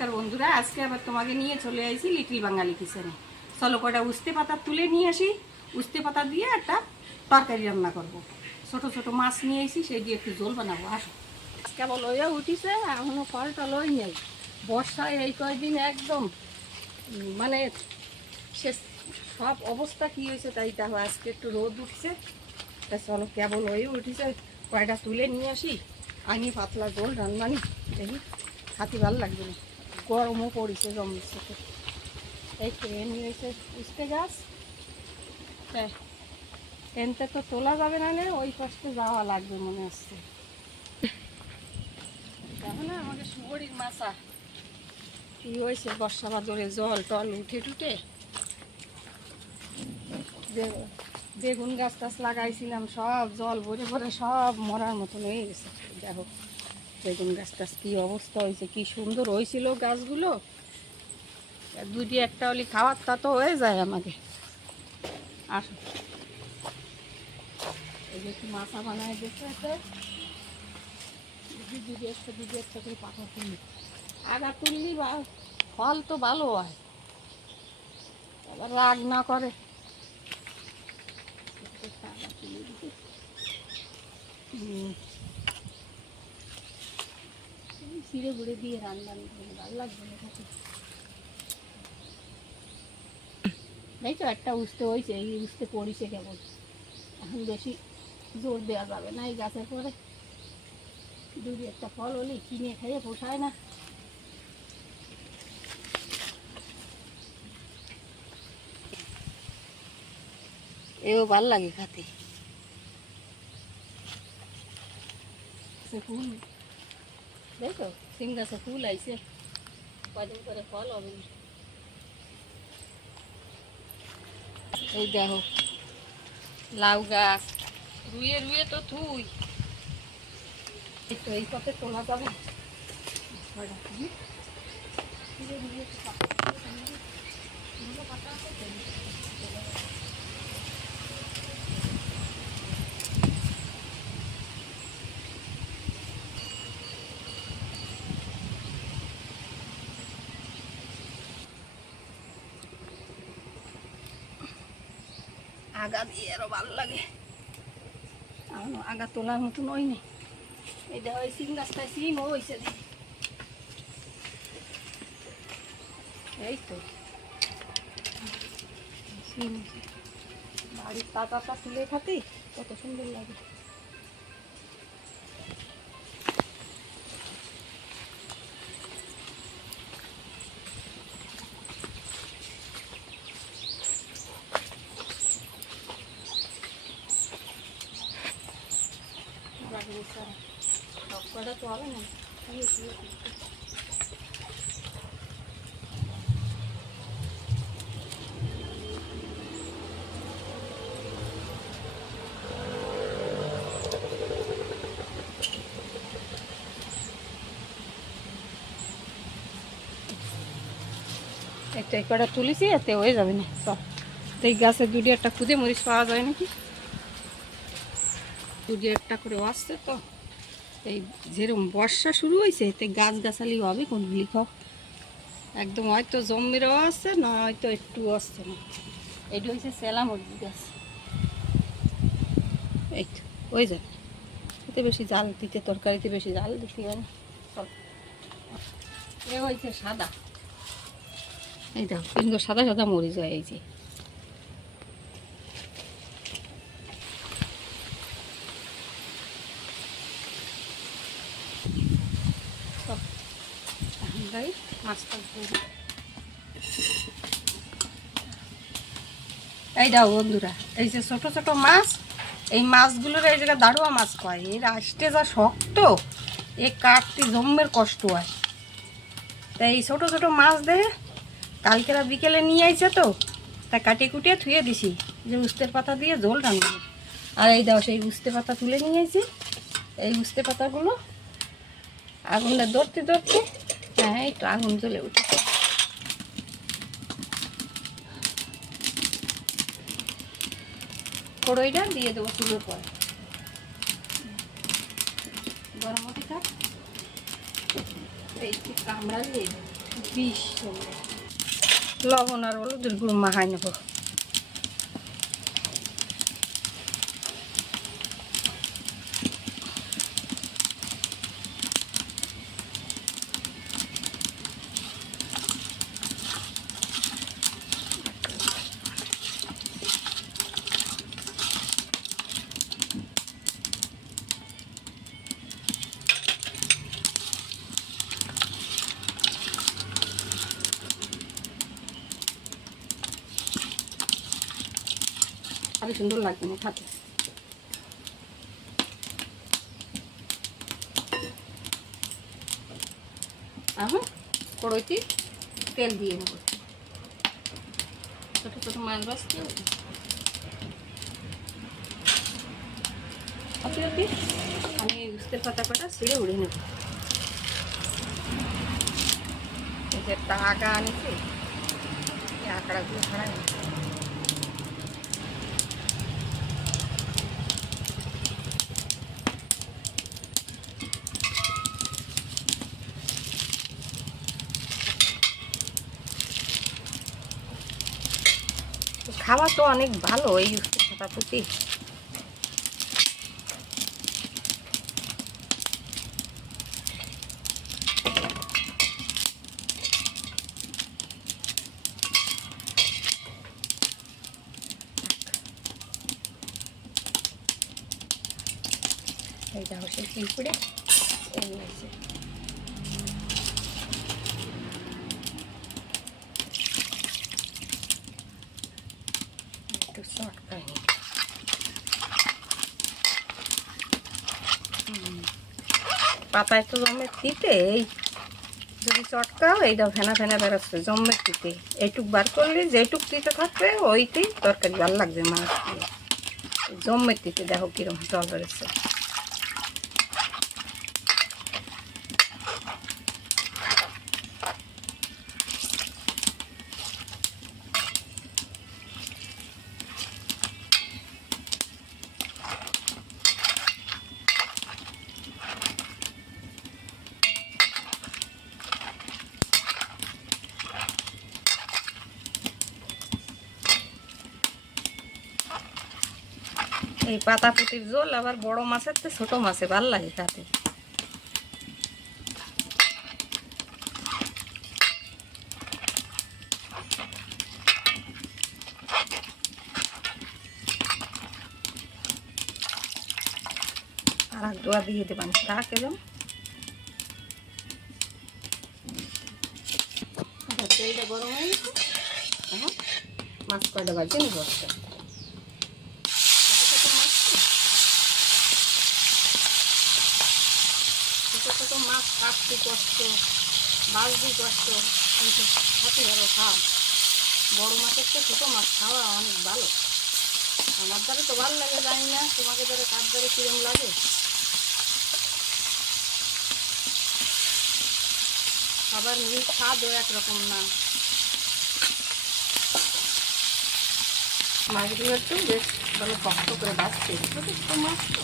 নমস্কার বন্ধুরা, আজকে আবার তোমাকে নিয়ে চলে আসি লিটল বাঙালি কিচেনে। চলো কটা উস্তে পাতা তুলে নিয়ে আসি, উস্তে পাতা দিয়ে একটা তরকারি রান্না করব। ছোট ছোট মাছ নিয়ে এসি, সেই দিয়ে একটু ঝোল বানাবো। আসো। কেবল হয়ে উঠিছে, এখনো ফল টল হয়ে নেই। বর্ষায় এই কয়েকদিন একদম মানে সে সব অবস্থা কি হয়েছে তাই দেখো। আজকে একটু রোদ উঠছে, তা চলো কেবল হয়ে উঠিছে, কয়টা তুলে নিয়ে আসি, আনি পাতলা ঝোল রান্নানি। দেখি খাতি ভালো লাগবে না, গরমও পড়িছে জমির সাথে। এই ট্রেন নিয়েছে উস্তে গাছ, এনতে তো তোলা যাবে না, ওই কষ্টে যাওয়া লাগবে মনে হচ্ছে। দেখো না আমাকে সুগরির মাছা কি হয়েছে, বর্ষা বাদরে জল টল উঠে টুটে। বেগুন গাছ টাছ লাগাইছিলাম, সব জল ভরে ভরে সব মরার মতন হয়ে গেছে। দেখো বেগুন গাছ টাছ কি অবস্থা হয়েছে, কি সুন্দর হয়েছিল গাছগুলো। দুটি একটা হলে খাওয়ার তা তো হয়ে যায় আমাকে। আসো, এই যে একটু মাছা বানায় দেখে দুটি একটা করে পাতা তুলি, আগা তুললি বা ফল তো ভালো হয়, আবার রাগ না করে। ছিঁড়ে গুঁড়ে দিয়ে রান্না ভালো লাগবে না। এই তো একটা উস্তে হয়েছে, এই উস্তে পড়িছে কেমন। এখন বেশি জোর দেওয়া যাবে না এই গাছের পরে। দুটি একটা ফল হলে কিনে খাইয়ে পোষায় না। এও ভাল লাগে খাতে। ফুল দেখো, সিম গাছে ফুল আইছে, কদিন করে ফল হবে। এই দেখো লাউ গাছ রুয়ে রুয়ে তো থুই, এই পথে তোলা যাবে। আগা দিয়ে আরো ভালো লাগে, আগা তোলার মতন ওই নেই। এই দেখো এই সিম গাছটায় সিমও হয়েছে। এই তো সিম বাড়ির পাতাটা তুলে খাতে কত সুন্দর লাগে। সব কটা তো হবে না। একটা কটা তুলেছি, এতে হয়ে যাবে না সব। এই গাছের দুটি একটা খুদে মরিচ পাওয়া যায় নাকি, দুটি একটা করে আসছে তো। এই যেরকম বর্ষা শুরু হয়েছে এতে গাছ গাছালি হবে কোনগুলি খাও, একদম হয়তো জম্মিরও আসছে না, হয়তো একটু আসছে না। এইটা হচ্ছে সেলা মুরগি গাছ। এই তো হয়ে যাবে, এতে বেশি জাল দিতে, তরকারিতে বেশি জাল দিতে হয় না। এ হয়েছে সাদা, এই দেখো কিন্তু সাদা সাদা মরিচ হয়। এই যে মাছটা এই দাও বন্ধুরা, এই যে ছোট ছোট মাছ, এই মাছগুলোর এই জায়গায় দাঁড়ুয়া মাছ কয়। এর আসতে যা শক্ত, এ কাটতে জম্মের কষ্ট হয়। তাই এই ছোট ছোট মাছ দেখে কালকেরা বিকেলে নিয়ে আইছে তো, তা কাটিয়ে কুটিয়ে ধুয়ে দিছি যে উস্তের পাতা দিয়ে ঝোল রান্না। আর এই দাও সেই উস্তে পাতা তুলে নিয়ে আইছি, এই উস্তে পাতাগুলো আগুনটা ধরতে ধরতে, হ্যাঁ একটু আগুন জ্বলে উঠেছে। কড়াইটা দিয়ে দেবো চুলোর পর, গরম হতে থাক। এই কামড়া দিয়ে বিষ লবণ আর হলুদের গুঁড়ো মাখাই নেব। আরো সুন্দর লাগবে না খাতে। এখন কড়াইতে তেল দিয়ে নেব। ছোটো ছোটো মাছ ভাজতে আমি উস্তের পাতা কটা ছিঁড়ে উড়ে নেব। এই যে একটা আঁকা আনেছি, এই আঁকড়াগুলো ছাড়াই নেব। খাওয়া তো অনেক ভালো এই উস্তের পাতা পুঁতি। এই দেখো সেই পিঁপড়ে এই হয়েছে। একটু শর্ট করে নিই। পাতায় তো জমের তিতে, এই যদি চটকাও এইটা ফেনা ফেনা বেরোচ্ছে জমের তিতে। এইটুক বার করলে যেটুক তিতে থাকবে ওইতেই তরকারি ভালো লাগবে মাছ দিয়ে। জমের তিতে দেখো কিরকম জল বেরোচ্ছে। এই পাতা পুঁতির ঝোল আবার বড় মাছের তো ছোট মাছে ভাল লাগে খাতে। আর এক দোয়া দিয়ে দেবেন শাক এবং তেলটা গরম হয়ে গেছে। এখন মাছ কয়টা বাজে নিব। ছোটো ছোটো মাছ কাটতে কষ্ট, বাজতে কষ্ট, কিন্তু হাতে ধরো খাও। বড়ো মাছের তো ছোটো মাছ খাওয়া অনেক ভালো। আমার দ্বারা তো ভালো লাগে, জানি না তোমাকে ধরে কার দ্বারা কিরম লাগে। আবার মিট স্বাদও একরকম না। মাছগুলো একটু বেশ ভালো শক্ত করে ভাজতে, ছোটো ছোটো মাছ তো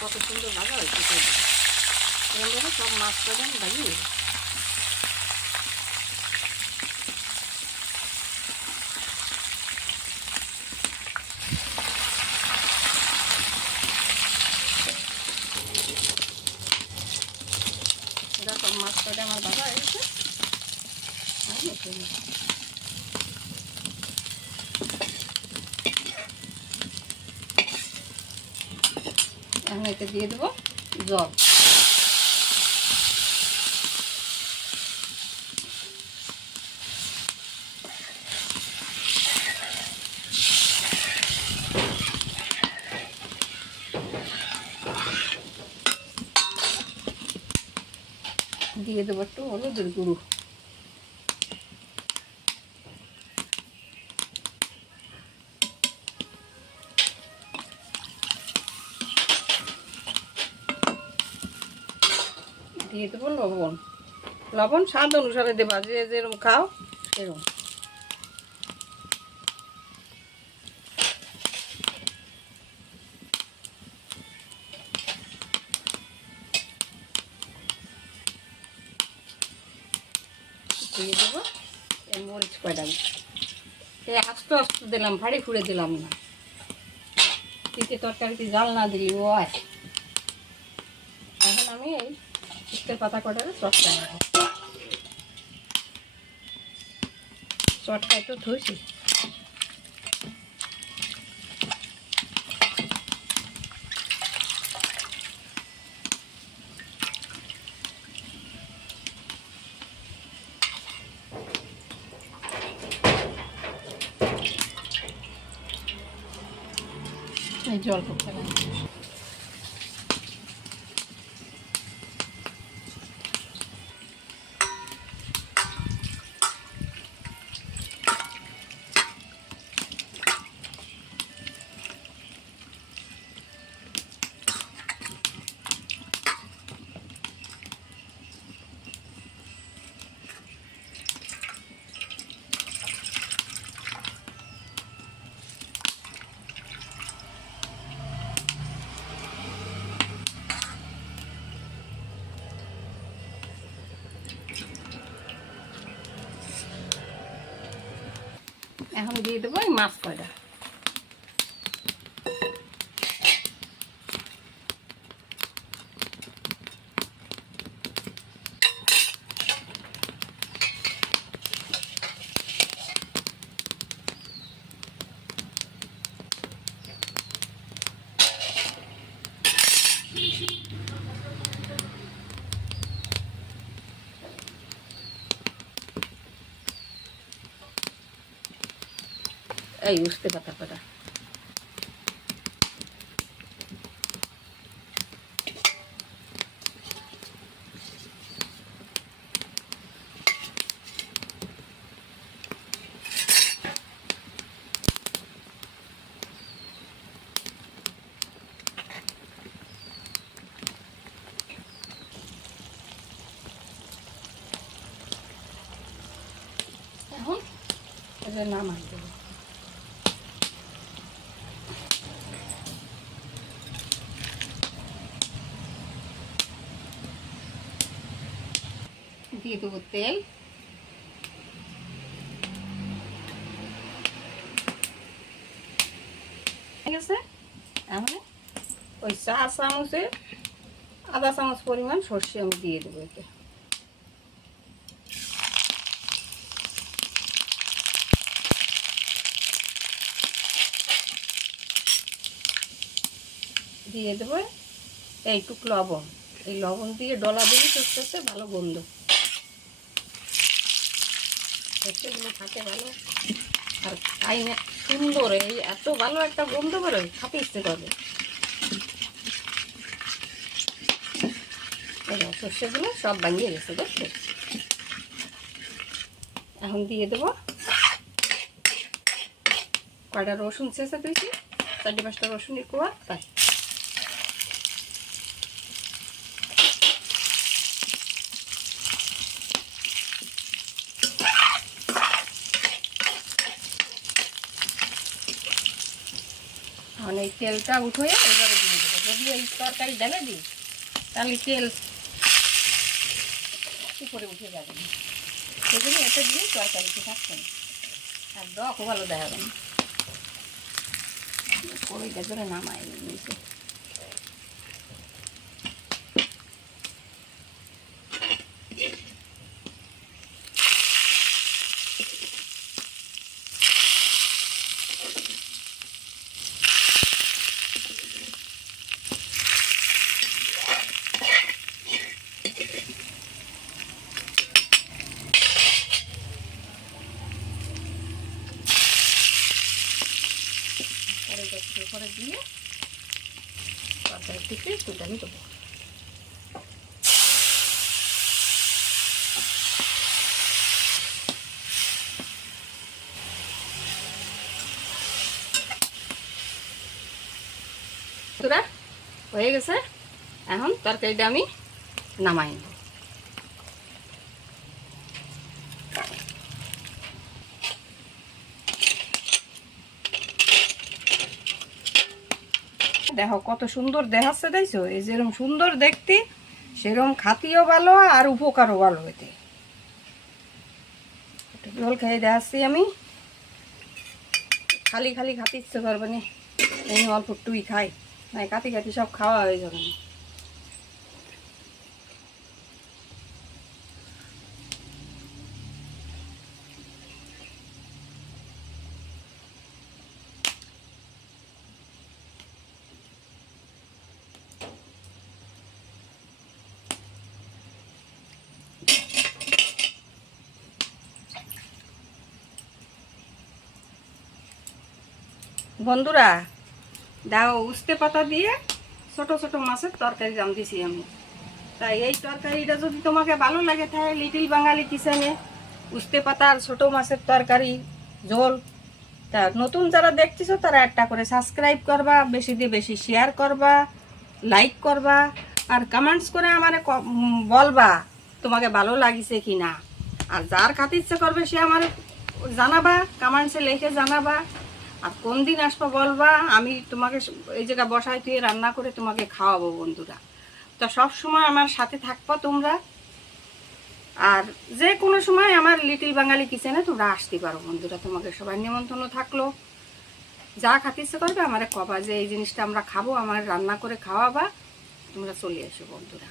কত সুন্দর ভাজা হয়েছে। এরকম সব মাছ পাবেন ভাজিয়ে সব মাছ কটা আমার ভাজা হয়ে গেছে। এখন এতে দিয়ে দেবো জল। দিয়ে দেবো একটু হলুদের গুঁড়ো। দিয়ে দেবো লবণ। লবণ স্বাদ অনুসারে দেবা, যে যেরকম খাও সেরকম। দিয়ে দেবো এই মরিচ কয়টা, এই আস্তে আস্তে দিলাম, ভারী ফুড়ে দিলাম না, তিতে তরকারিতে জাল না দিলি ও হয়। এখন আমি এই উস্তের পাতা কটারে চটকা নেব, চটকা একটু ধুইছি। এই জল করতে লাগে এখন দিয়ে দেবো এই মাছ কয়টা। এই উস্তে পাতা কটা এখন এটা নামাই দেবো। দিয়ে দেবো তেল, ঠিক আছে। এখন ওই চা চামচে আধা চামচ পরিমাণ সর্ষে আমি দিয়ে দেবো এতে। দিয়ে দেবো এইটুক লবণ, এই লবণ দিয়ে ডলা দিলে সরষেতে ভালো গন্ধ, সরষেগুলো থাকে ভালো আর খাই না সুন্দর, এই এত ভালো একটা গন্ধ বেরোয়, খাতে ইচ্ছে করবে। সর্ষেগুলো সব ভাঙিয়ে গেছে দেখছো। এখন দিয়ে দেবো কয়টা রসুন ছেঁচে দিয়েছি, 4-5টা রসুনের কোয়া, তাই এই তেলটা উঠে এইভাবে দিয়ে দেবো। যদি এই তরকারি ঢেলে দিই তাহলে তেল উপরে উঠে যাবে না, সেজন্য এটা দিয়ে তরকারিতে থাকছে না, আর ডকও ভালো দেখাবে না। কড়াইটা ধরে নামাই নিয়েছে। করে দিয়ে তরকারি থেকে তুলে আমি দেবো। হয়ে গেছে, এখন তরকারিটা আমি নামাই নেব। দেখো কত সুন্দর দেখাচ্ছে, দেখছো? এই যেরকম সুন্দর দেখতে সেরকম খাতিও ভালো আর উপকারও ভালো হইতে। ঝোল খেয়ে দেখাচ্ছি আমি। খালি খালি খাতে ইচ্ছে করবে না, এই অল্প একটুই খাই, না কাটি কাটি সব খাওয়া হয়ে যাবে না। বন্ধুরা দাও, উস্তে পাতা দিয়ে ছোট ছোট মাছের তরকারি রাঁধতেছি আমি। তাই এই তরকারিটা যদি তোমাকে ভালো লাগে তাহলে লিটিল বাঙালি কিচেনে উস্তে পাতা আর ছোট মাছের তরকারি ঝোল, তা নতুন যারা দেখতেছো তারা একটা করে সাবস্ক্রাইব করবা, বেশি দিয়ে বেশি শেয়ার করবা, লাইক করবা, আর কমেন্টস করে আমারে বলবা তোমাকে ভালো লাগিছে কি না। আর যার খাতে ইচ্ছে করবে সে আমার জানাবা, কমেন্টসে লিখে জানাবা। আর কোন দিন আসবা বলবা, আমি তোমাকে এই জায়গায় বসায় তুই রান্না করে তোমাকে খাওয়াবো বন্ধুরা। তো সব সময় আমার সাথে থাকবা তোমরা, আর যে কোনো সময় আমার লিটিল বাঙালি কিচেনে তোমরা আসতে পারো বন্ধুরা। তোমাকে সবাই নিমন্ত্রণ থাকলো, যা খাতে ইচ্ছে করবে আমারে কবা যে এই জিনিসটা আমরা খাবো, আমার রান্না করে খাওয়াবা, তোমরা চলে এসো বন্ধুরা।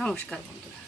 নমস্কার বন্ধুরা।